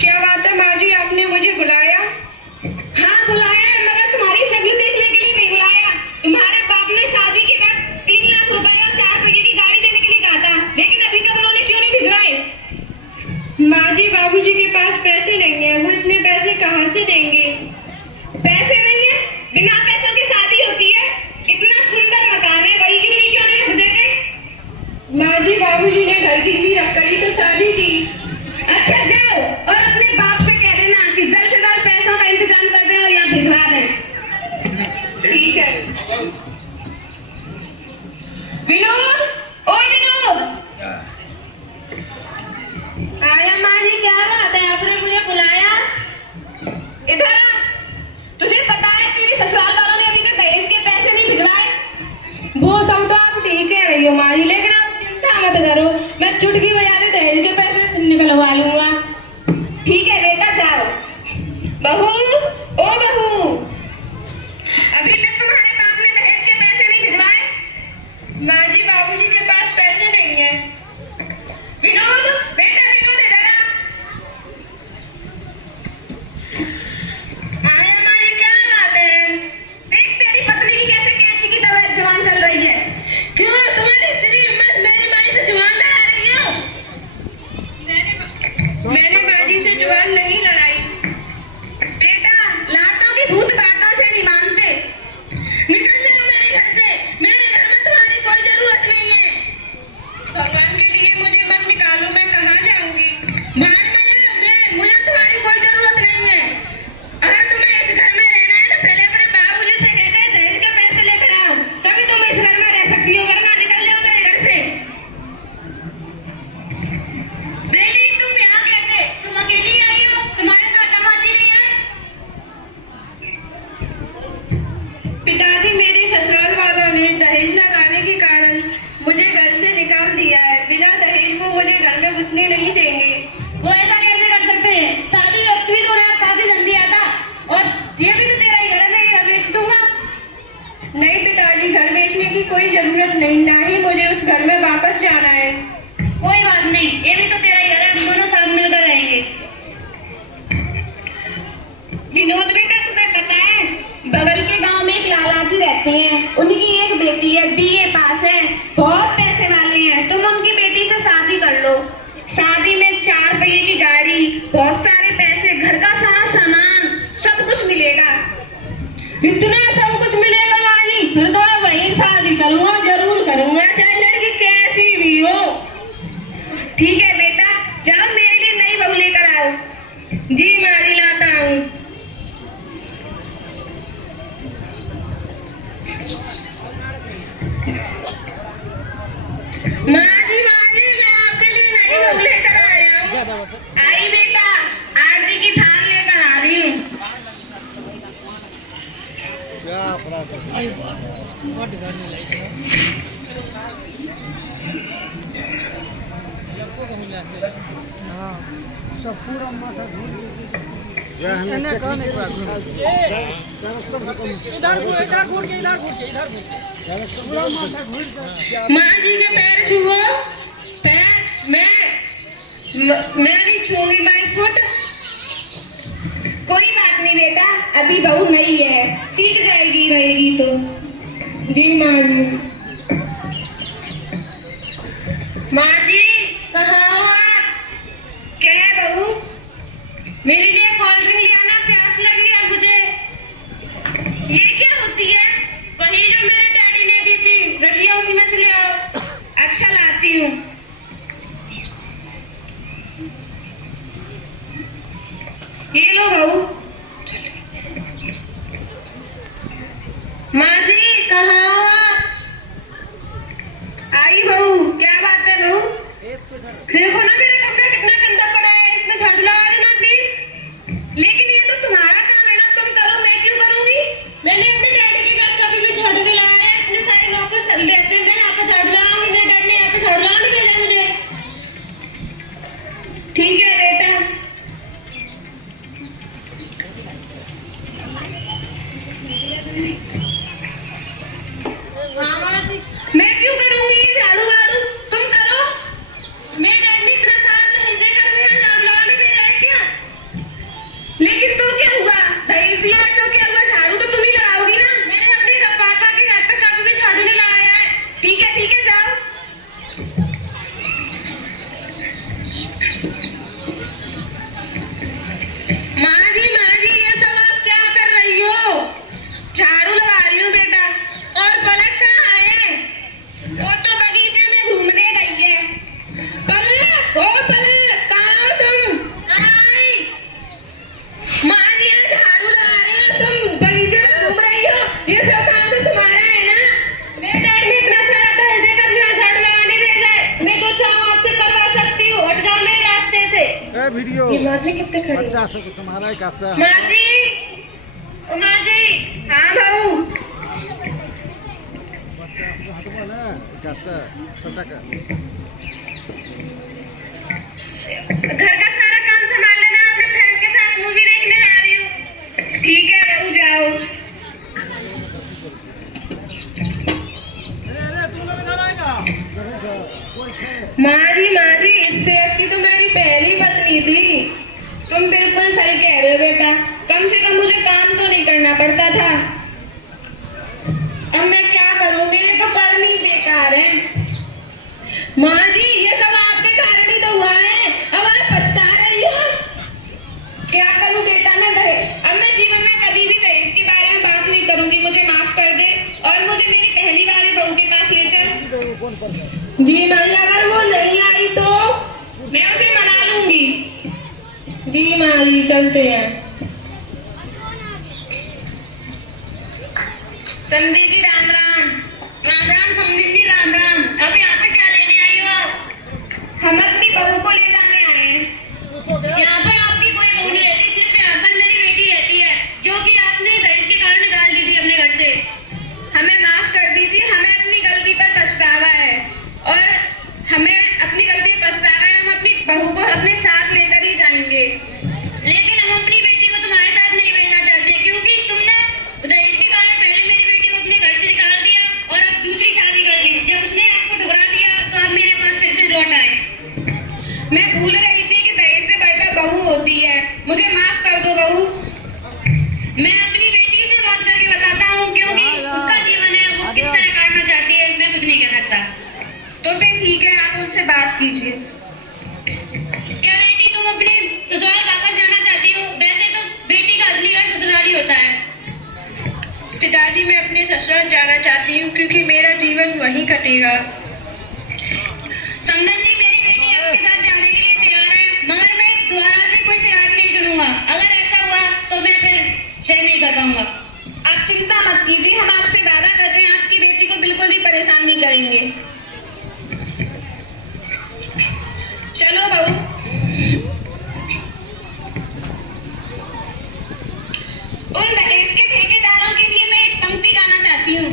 क्या बात है माँ जी, आपने मुझे बुलाया? हाँ बुलाया है, मगर तुम्हारी शक्ल देखने के लिए नहीं बुलाया। तुम्हारे बाप ने शादी के बाद 3 लाख रुपए और 4 पहिए की गाड़ी देने के लिए कहा था, लेकिन अभी तक उन्होंने क्यों नहीं भिजवाए? माँ जी, बाबूजी के पास पैसे नहीं है, वो इतने पैसे कहाँ से देंगे? पैसे नहीं है? बिना पैसों की शादी होती है? इतना सुंदर मकान है, वही गिरवी क्यों नहीं रख देते? माँ जी, बाबूजी ने घर गिरवी रख कर ही तो शादी की। अच्छा जाओ और अपने बाप से कह देना कि जल्द से जल्द पैसों का इंतजाम कर दें और यहाँ भिजवा दें। ठीक है। विनोद, ओ विनोद। आया माँ जी, क्या बात है, आपने मुझे बुलाया? इधर आ। तुझे पता है तेरी ससुराल वालों ने अभी तक दहेज के पैसे नहीं भिजवाए? वो सब तो आप ठीक कह रही हो माँ जी, लेकिन आप चिंता मत करो, मैं चुटकी बजाते दहेज के पैसे निकलवा लूंगा। ठीक है बेटा, जाओ। बहू, ओ बहू, अभी तक तुम्हारे बाप ने दहेज के पैसे नहीं भिजवाए? माँ जी, बाबूजी के पास पैसे नहीं है। विनोद, बेटा विनोद, इधर आ। आया माँ, ये क्या बात है? देख तेरी पत्नी की कैसे कैंची की तरह जवान चल रही है। क्यों तुम्हारी इतनी हिम्मत मेरी माई से जुबान लड़ा रही हो? मैंने माँ जी से जुबान नहीं लड़ाई। बेटा, लातों की भूत बातों से नहीं मानते। निकल जाओ मेरे घर से, मेरे घर में तुम्हारी कोई जरूरत नहीं है। भगवान के लिए मुझे मत निकालो, मैं कहाँ जाऊंगी? मुझे तुम्हारी कोई जरूरत नहीं है। अगर तुम्हें इस घर में रहना है तो पहले अपने बाबूजी से कह दे दहेज के पैसे लेकर आओ, तभी तुम इस घर में रह सकती हो, वरना निकल जाओ मेरे घर से। बेटी, तुम यहाँ कैसे? तुम अकेली आई हो? तुम्हारे साथ दामाजी नहीं है? पिताजी, मेरे ससुराल वालों ने दहेज न लाने के कारण मुझे घर से निकाल दिया है। बिना दहेज वो मुझे घर में घुसने नहीं देंगे। वो ऐसा कैसे कर सकते हैं? शादी वक्त भी तो उन्हें काफी जल्दी आता, और ये भी तो तेरा ही घर है, मैं ये घर बेच दूंगा। नहीं पिताजी, घर बेचने की कोई जरूरत नहीं, ना ही मुझे उस घर में वापस जाना है। कोई बात नहीं, ये भी तो तेरा ही घर है, हम दोनों साथ मिलकर रहेंगे। विनोद बेटा, तुम्हें पता है बगल के गांव में एक लालाजी रहते हैं, उनकी एक बेटी है, बीए पास है, बहुत पैसे वाले हैं। तुम उनकी बेटी से शादी कर लो। शादी में 4 पहिए की गाड़ी, बहुत सारे पैसे, घर का सारा सामान, सब कुछ मिलेगा। इतना सब कुछ मिलेगा माँ जी? फिर तो मैं वहीं शादी करूंगा, जरूर करूंगा, चाहे लड़की कैसी भी हो। ठीक है बेटा, जाओ मेरे लिए नई बहू लेकर आओ। जी माँ जी, लाता हूँ। माँ जी, मैं आपके लिए नई बहू लेकर आया हूँ। आई बेटा, आरती की थाल लेकर आ रही हूँ। क्या अपराध हाँ, सब पूरा माथा धूल माँ जी के पैर छुओ। पैर मैं नहीं छूंगी, माई फुट। कोई बात नहीं बेटा, अभी बहू नहीं है, सीख जाएगी रहेगी तो। जी माँ जी। माँ जी, कहाँ हो आप? क्या है बहू? मेरे लिए कोल्ड ड्रिंक ले आना, प्यास लगी है मुझे। ये क्या होती है? वही जो मेरे डैडी ने दी थी, रखिए उसी में से ले आओ। अच्छा, लाती हूँ। ये लो बहू। माँ जी, कहाँ हो आप? आई बहू, क्या बात है बहू? देखो ना मेरा कपड़ा कितना गंदा पड़ा है, इसमें झाड़ू लगा देना प्लीज। लेकिन ये तो तुम्हारा काम है ना, तुम करो, मैं क्यों करूंगी? मैंने अपने डैडी के घर कभी भी झाड़ू नहीं लगाया है, इतने सारे नौकर चल रहते हैं, मैं यहाँ पे झाड़ू लगाऊंगी, मेरे डैडी ने यहाँ पे झाड़ू लगाने नहीं भेजा मुझे। ठीक है बेटा। हाँ माँ जी, मैं क्यों करूंगी ये झाड़ू वाड़ू, तुम करो। मेरे डैडी ने इतना सारा दहेज कर दिया, झाड़ू लगाने भेजा है क्या? है वीडियो ये माँ जी कितने खड़े हैं? बच्चा सब तुम्हारा एक अच्छा माँ जी, ओ माँ जी, हाँ बहू। बच्चा हटवा ना एक अच्छा सबटा का घर का सारा काम संभाल लेना, अपने फ्रेंड के साथ मूवी देखने आ रही हूँ। ठीक है बहू, जाओ। मारी इससे अच्छी तो मेरी पहली पत्नी थी। तुम बिल्कुल सही कह रहे हो बेटा, कम से कम मुझे काम तो नहीं करना पड़ता था। अब मैं क्या करूं, मेरे तो कर्म ही बेकार है। माँ जी ये सब आपके कारण ही तो हुआ है, अब आप पछता रही हो। क्या करूं बेटा मैं अब मैं जीवन में कभी भी दहेज के बारे में बात नहीं करूंगी, मुझे माफ कर दे और मुझे मेरी पहली वाली बहू के पास ले चल। जी माँ जी, अगर वो नहीं आई तो मैं उसे मना लूंगी। जी माँ जी, चलते हैं। समधी जी राम राम। राम राम समधी जी, राम राम। अब यहाँ पे क्या लेने आई हो? हम अपनी बहू को ले जाने आए हैं। यहाँ पर आपकी कोई बहू नहीं रहती, सिर्फ यहाँ पर मेरी बेटी रहती है, जो कि आपने दहेज के कारण निकाल दी थी अपने घर से। हमें माफ कर दीजिए, हमें अपनी गलती पर पछतावा है और हमें अपनी गलती पर पछतावा है। हम अपनी बहू को अपने साथ लेकर ही जाएंगे, लेकिन हम अपनी बेटी को तुम्हारे साथ नहीं भेजना चाहते, क्योंकि तुमने दहेज के कारण पहले मेरी बेटी को अपने घर से निकाल दिया और अब दूसरी शादी कर ली। जब उसने आपको ठुकरा दिया तो आप मेरे पास फिर से लौट आए। मैं भूल गई थी कि दहेज से बढ़कर बहू होती है, मुझे माफ कर दो बहू। मैं अपनी बेटी से बात करके बताता हूँ, क्योंकि उसका जीवन है, वो किस तरह काटना चाहती है मैं कुछ नहीं कह सकता। तो फिर ठीक है, आप उनसे बात कीजिए। क्या बेटी तुम अपने ससुराल वापस जाना चाहती हो? वैसे तो बेटी का असली घर ससुराल ही होता है। पिताजी, मैं अपने ससुराल जाना चाहती हूँ क्योंकि मेरा जीवन वहीं कटेगा। संदन जी, मेरी बेटी आपके साथ जाने के लिए तैयार है, मगर मैं दोबारा से कोई शिकायत नहीं सुनूंगा। अगर ऐसा हुआ तो मैं फिर सहन नहीं कर पाऊंगा। आप चिंता मत कीजिए, हम आपसे वादा करते हैं आपकी बेटी को बिल्कुल भी परेशान नहीं करेंगे। चलो बहू। उन दहेज के ठेकेदारों के लिए मैं एक पंक्ति गाना चाहती हूँ।